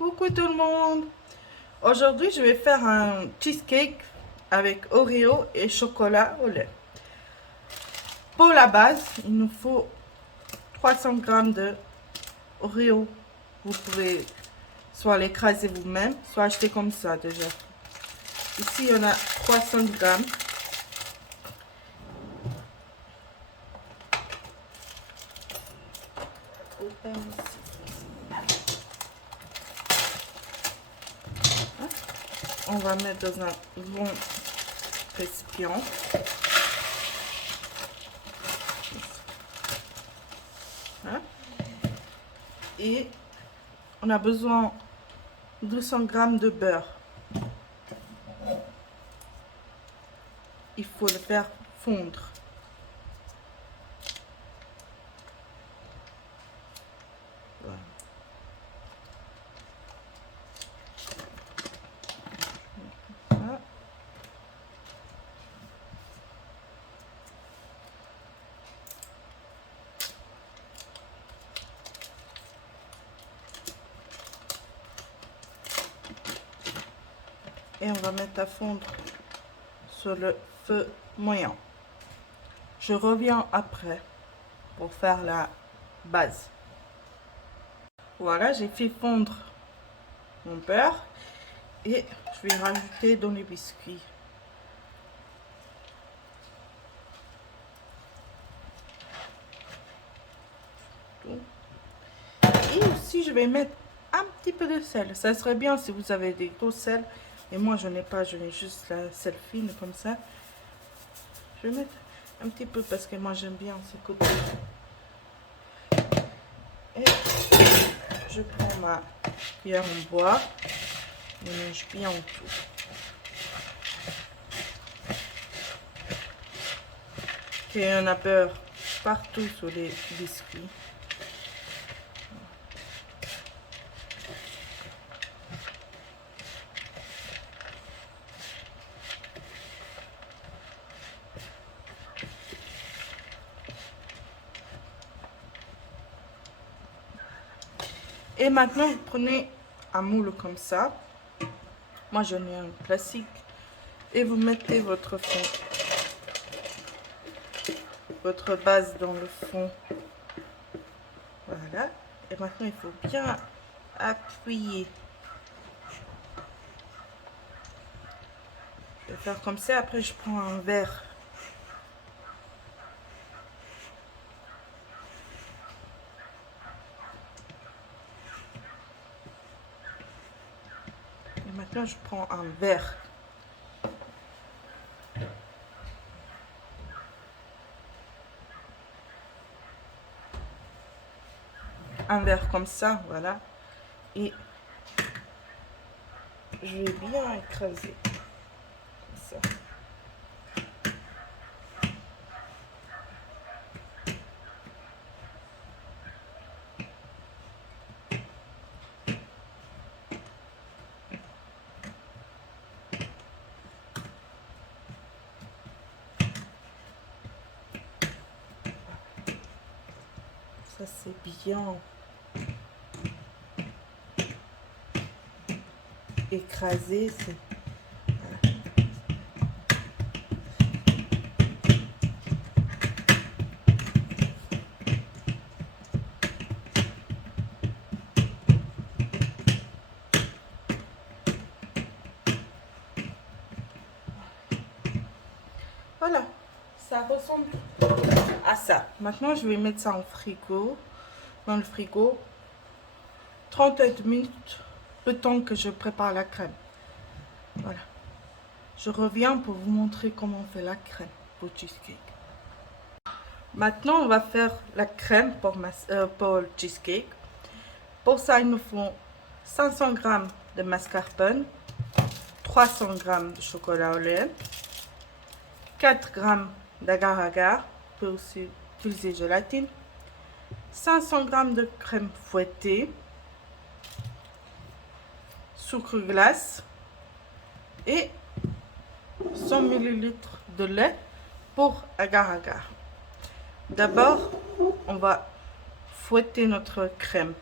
Coucou tout le monde. Aujourd'hui, je vais faire un cheesecake avec Oreo et chocolat au lait. Pour la base, il nous faut 300 g de Oreo. Vous pouvez soit l'écraser vous-même, soit acheter comme ça déjà. Ici, on a 300 g. On va mettre dans un bon récipient. Et on a besoin de 200 g de beurre. Il faut le faire fondre. Voilà. Et on va mettre à fondre sur le feu moyen. Je reviens après pour faire la base. Voilà, j'ai fait fondre mon beurre et je vais rajouter dans les biscuits. Et aussi, je vais mettre un petit peu de sel. Ça serait bien si vous avez des gros sel. Et moi, je n'ai pas, je n'ai juste la sel fine comme ça. Je vais mettre un petit peu parce que moi, j'aime bien ce côté. Et je prends ma cuillère en bois. Je mélange bien tout. Et on a beurre partout sur les biscuits. Et maintenant, vous prenez un moule comme ça. Moi, j'en ai un classique. Et vous mettez votre fond, votre base dans le fond. Voilà. Et maintenant, il faut bien appuyer. Je vais faire comme ça. Après, je prends un verre. Et maintenant, je prends un verre. Un verre comme ça, voilà. Et je vais bien écraser. Comme ça. Ça, c'est bien écrasé. Voilà, ça ressemble à ça. Maintenant, je vais mettre ça en frigo, dans le frigo, 30 minutes, le temps que je prépare la crème. Voilà. Je reviens pour vous montrer comment on fait la crème pour cheesecake. Maintenant, on va faire la crème pour le cheesecake. Pour ça, il nous faut 500 g de mascarpone, 300 g de chocolat au lait, 4 g d'agar-agar, on peut aussi utiliser gélatine, 500 g de crème fouettée, sucre glace et 100 ml de lait pour agar-agar. D'abord, on va fouetter notre crème.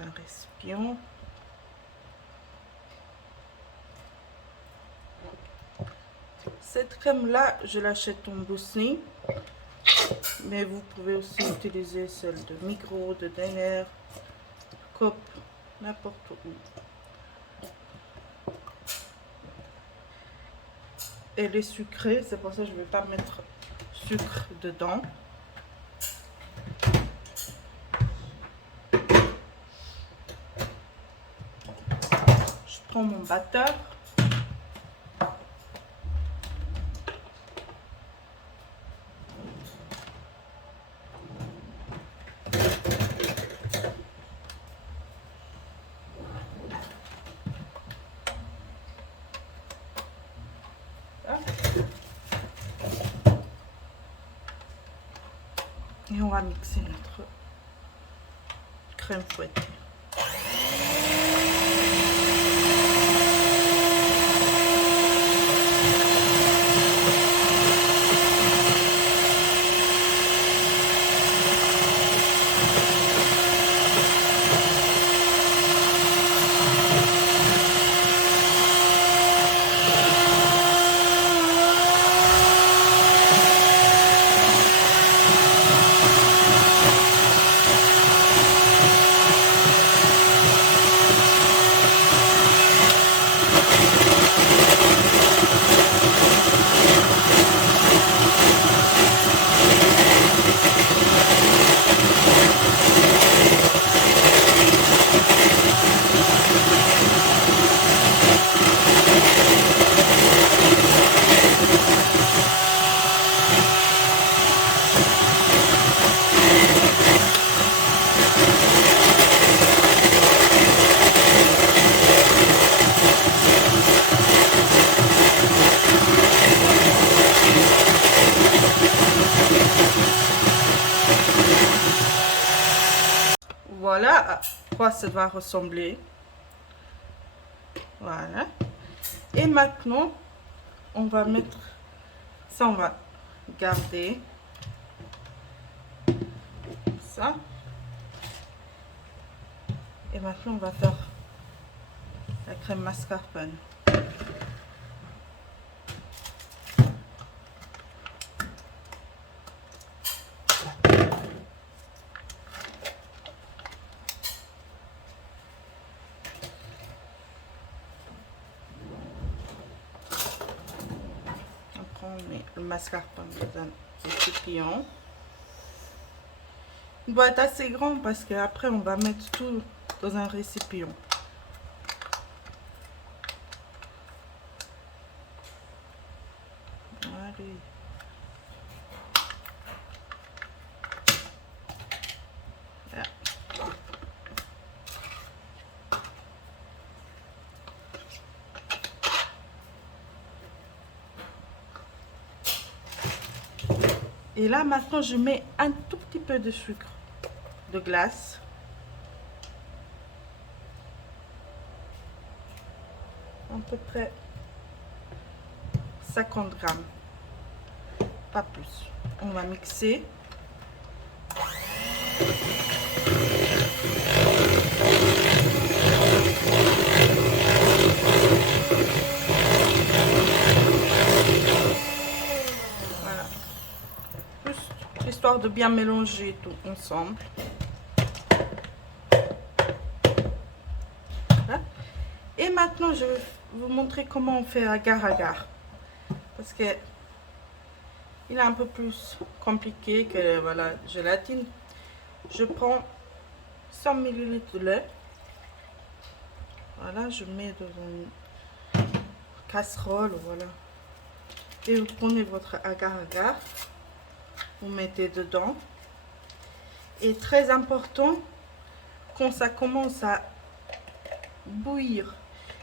un récipient. Cette crème là, je l'achète en Bosnie, mais vous pouvez aussi utiliser celle de Migros, de Denner, Coop, n'importe où. Elle est sucrée, c'est pour ça que je ne vais pas mettre sucre dedans. Je prends mon batteur. Et on va mixer notre crème fouettée. Voilà à quoi ça doit ressembler. Voilà. Et maintenant, on va mettre ça, on va garder ça. Et maintenant, on va faire la crème mascarpone. On met le mascarpone dans un récipient. Il doit être assez grand parce qu'après on va mettre tout dans un récipient. Allez. Voilà. Et là maintenant je mets un tout petit peu de sucre de glace. À peu près 50 grammes. Pas plus. On va mixer. Voilà. Juste histoire de bien mélanger tout ensemble. Voilà. Et maintenant, je vais vous montrer comment on fait agar-agar. Parce que il est un peu plus compliqué que voilà, gélatine. Je prends 100 ml de lait. Voilà, je mets dans une casserole, voilà. Et vous prenez votre agar-agar, vous mettez dedans. Et très important, quand ça commence à bouillir,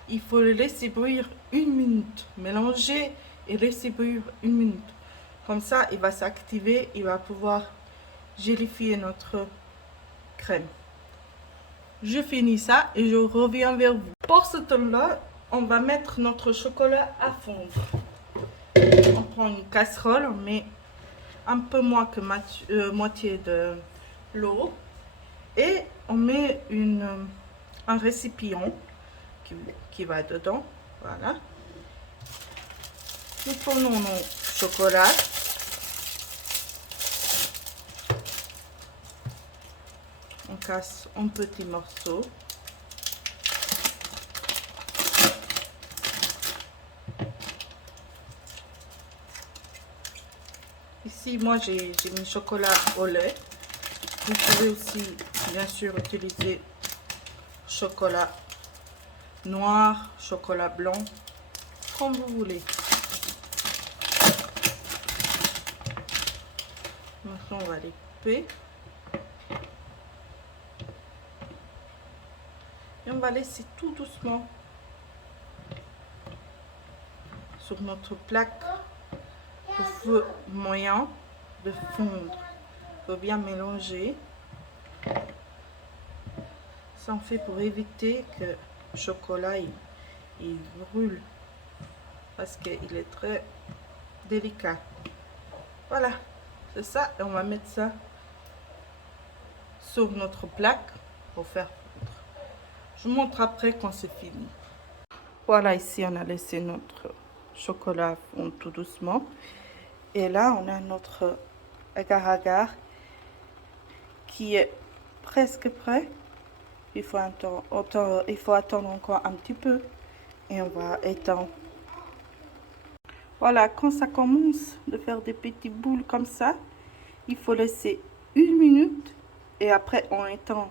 il faut le laisser bouillir 1 minute. Mélanger et laisser bouillir 1 minute. Comme ça, il va s'activer, il va pouvoir gélifier notre crème. Je finis ça et je reviens vers vous. Pour ce temps-là, on va mettre notre chocolat à fondre. On prend une casserole, on met un peu moins que moitié de l'eau Et on met un récipient qui va dedans. Voilà. Nous prenons nos chocolats. On casse en petits morceaux. Ici, moi, j'ai mis chocolat au lait. Vous pouvez aussi, bien sûr, utiliser chocolat noir, chocolat blanc, comme vous voulez. Maintenant, on va les couper. Et on va laisser tout doucement sur notre plaque au feu moyen de fondre. Il faut bien mélanger. Ça on fait pour éviter que le chocolat il brûle parce qu'il est très délicat. Voilà, c'est ça. Et on va mettre ça sur notre plaque pour faire fondre. Je vous montre après quand c'est fini. Voilà, ici on a laissé notre chocolat fondre tout doucement. Et là, on a notre agar-agar qui est presque prêt. Il faut attendre encore un petit peu et on va étendre. Voilà, quand ça commence de faire des petites boules comme ça, il faut laisser 1 minute et après on étend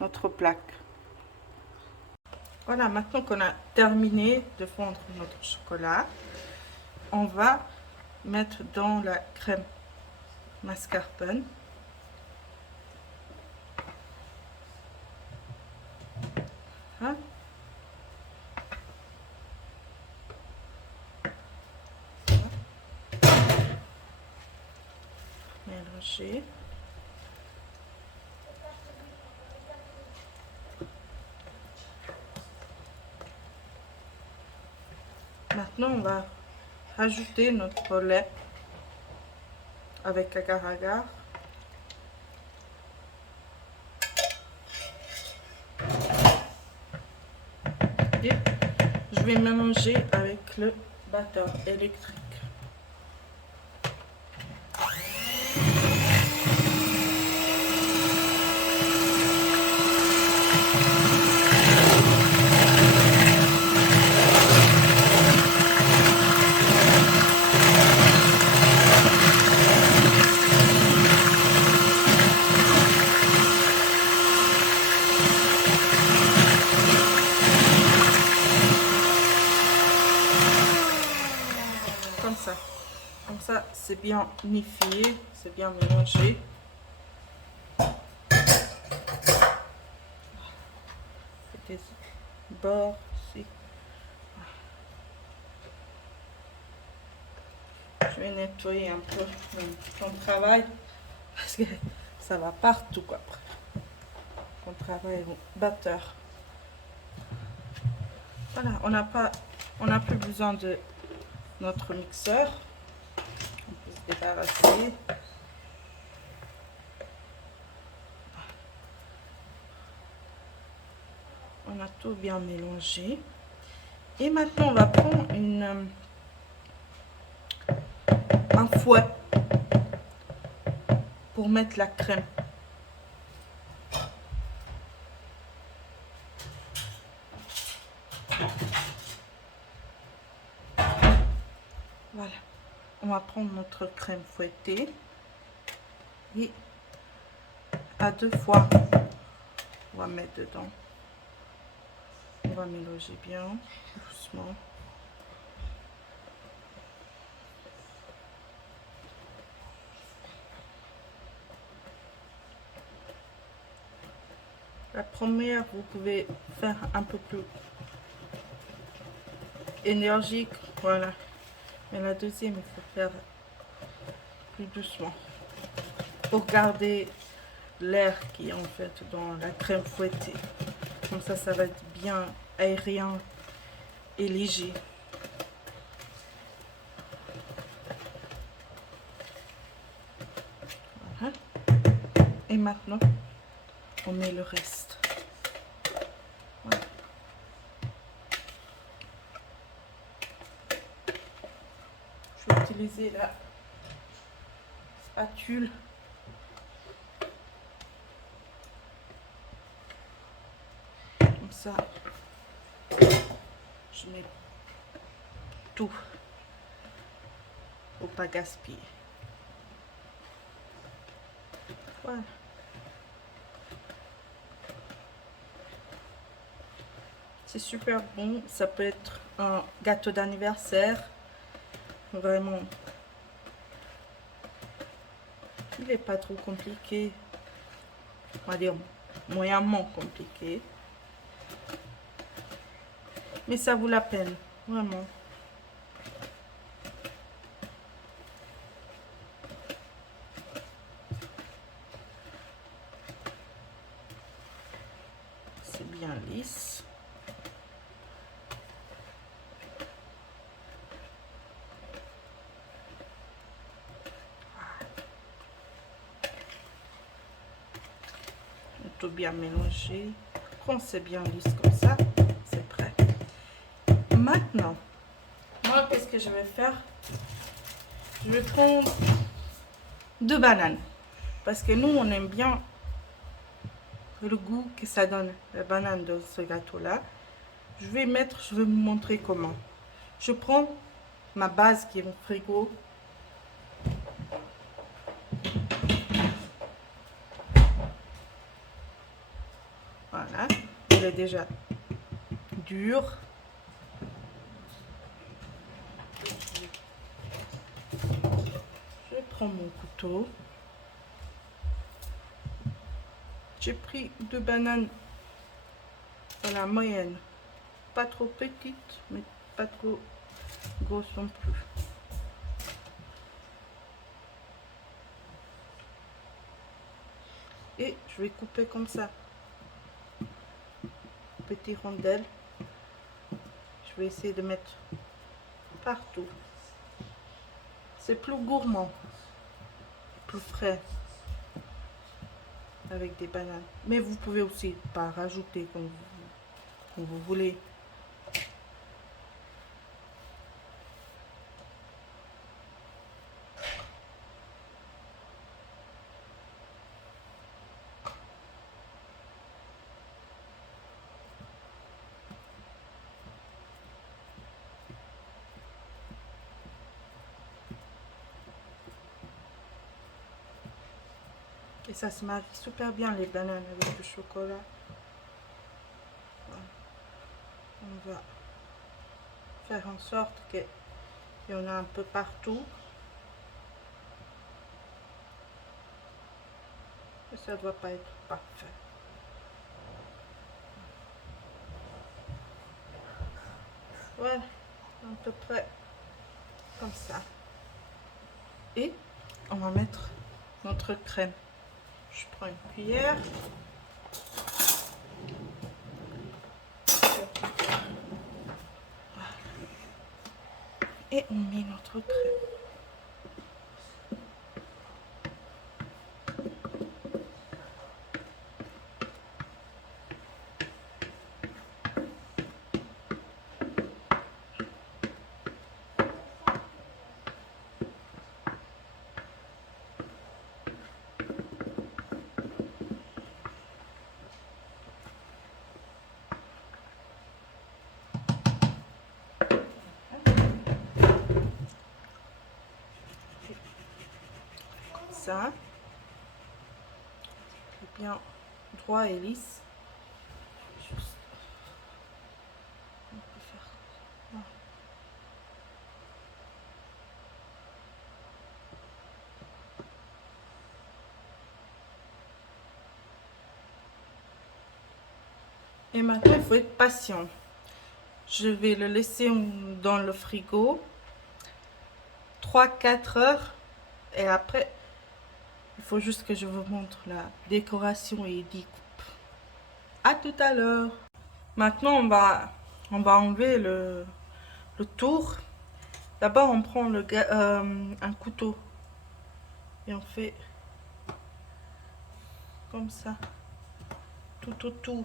notre plaque. Voilà, maintenant qu'on a terminé de fondre notre chocolat, on va mettre dans la crème mascarpone. Hein? Mélanger. Maintenant, on va ajouter notre lait avec agar-agar. Et je vais mélanger avec le batteur électrique. Comme ça, c'est bien unifié, c'est bien mélangé. Des bords ici. Je vais nettoyer un peu mon travail parce que ça va partout quoi, après. On travaille au batteur. Voilà, on n'a plus besoin de notre mixeur. On peut se débarrasser. On a tout bien mélangé. Et maintenant, on va prendre un fouet pour mettre la crème. Voilà. On va prendre notre crème fouettée et à 2 fois, on va mettre dedans. On va mélanger bien, doucement. La première, vous pouvez faire un peu plus énergique, voilà. Mais la deuxième, il faut faire plus doucement pour garder l'air qui est en fait dans la crème fouettée. Comme ça va être bien aérien et léger. Voilà. Et maintenant, on met le reste. Voilà. Je vais utiliser la spatule. Comme ça, je mets tout pour pas gaspiller. Voilà. C'est super bon. Ça peut être un gâteau d'anniversaire. Vraiment. Il n'est pas trop compliqué. On va dire moyennement compliqué. Mais ça vaut la peine. Vraiment. C'est bien lisse. Tout bien mélangé. Quand c'est bien lisse comme ça, c'est prêt. Maintenant, moi, qu'est-ce que je vais faire? Je vais prendre 2 bananes. Parce que nous, on aime bien le goût que ça donne, la banane dans ce gâteau-là. Je vais vous montrer comment. Je prends ma base qui est mon frigo. Voilà, elle est déjà dure. Je prends mon couteau. J'ai pris 2 bananes à la moyenne. Pas trop petites, mais pas trop grosses non plus. Et je vais couper comme ça. Petites rondelles. Je vais essayer de mettre partout. C'est plus gourmand, plus frais avec des bananes. Mais vous pouvez aussi pas rajouter comme vous voulez. Et ça se marie super bien les bananes avec le chocolat. Voilà. On va faire en sorte qu'il y en a un peu partout. Et ça ne doit pas être parfait. Voilà, à peu près comme ça. Et on va mettre notre crème. Je prends une cuillère. Et on met notre crème. Ça, c'est bien droit et lisse. Juste, on peut faire ça. Et maintenant, il faut être patient. Je vais le laisser dans le frigo 3-4 heures et après il faut juste que je vous montre la décoration et découpe. À tout à l'heure. Maintenant on va enlever le tour. D'abord on prend un couteau et on fait comme ça. tout autour.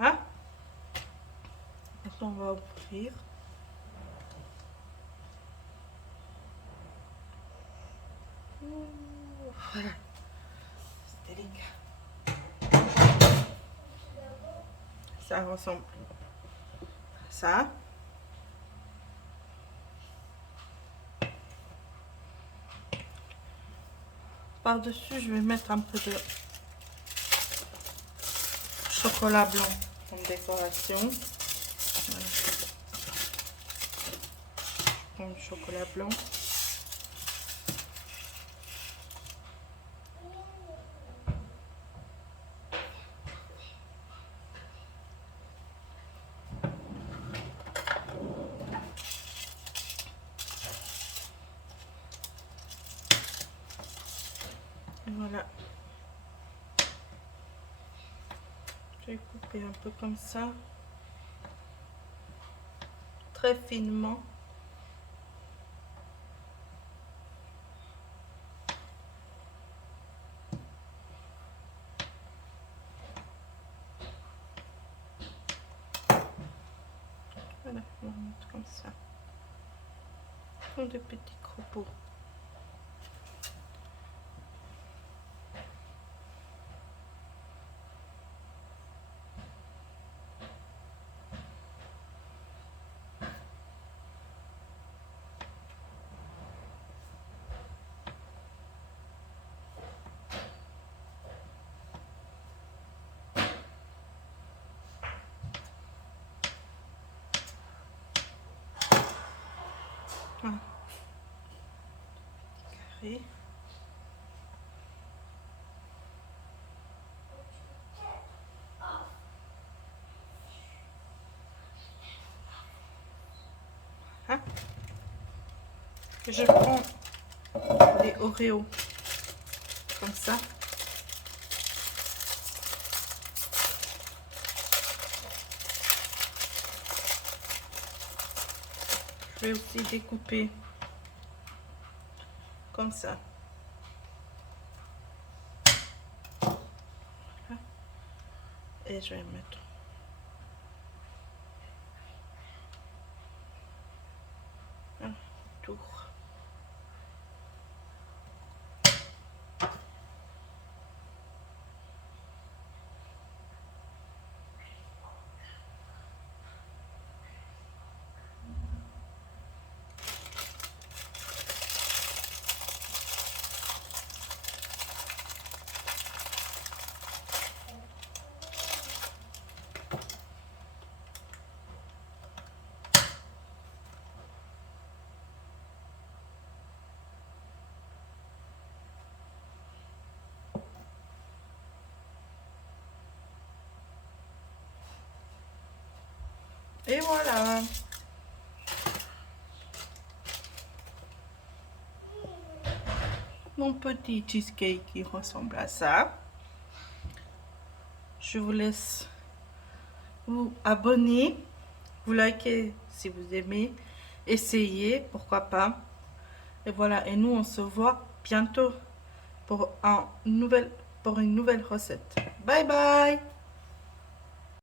Hein? Maintenant, on va ouvrir. Voilà. C'est délicat. Ça ressemble à ça. Par-dessus, je vais mettre un peu de chocolat blanc en décoration. Voilà. Je prends du chocolat blanc. Voilà. Je vais couper un peu comme ça. Très finement. Voilà, on va mettre comme ça. Comme des petits crapauds. Voilà. Carré. Hein? Je prends des Oreos comme ça. Je vais aussi découper comme ça. Voilà. Et je vais mettre un tour. Et voilà. Mon petit cheesecake qui ressemble à ça. Je vous laisse vous abonner, vous liker si vous aimez, essayez, pourquoi pas. Et voilà, et nous on se voit bientôt pour une nouvelle recette. Bye bye.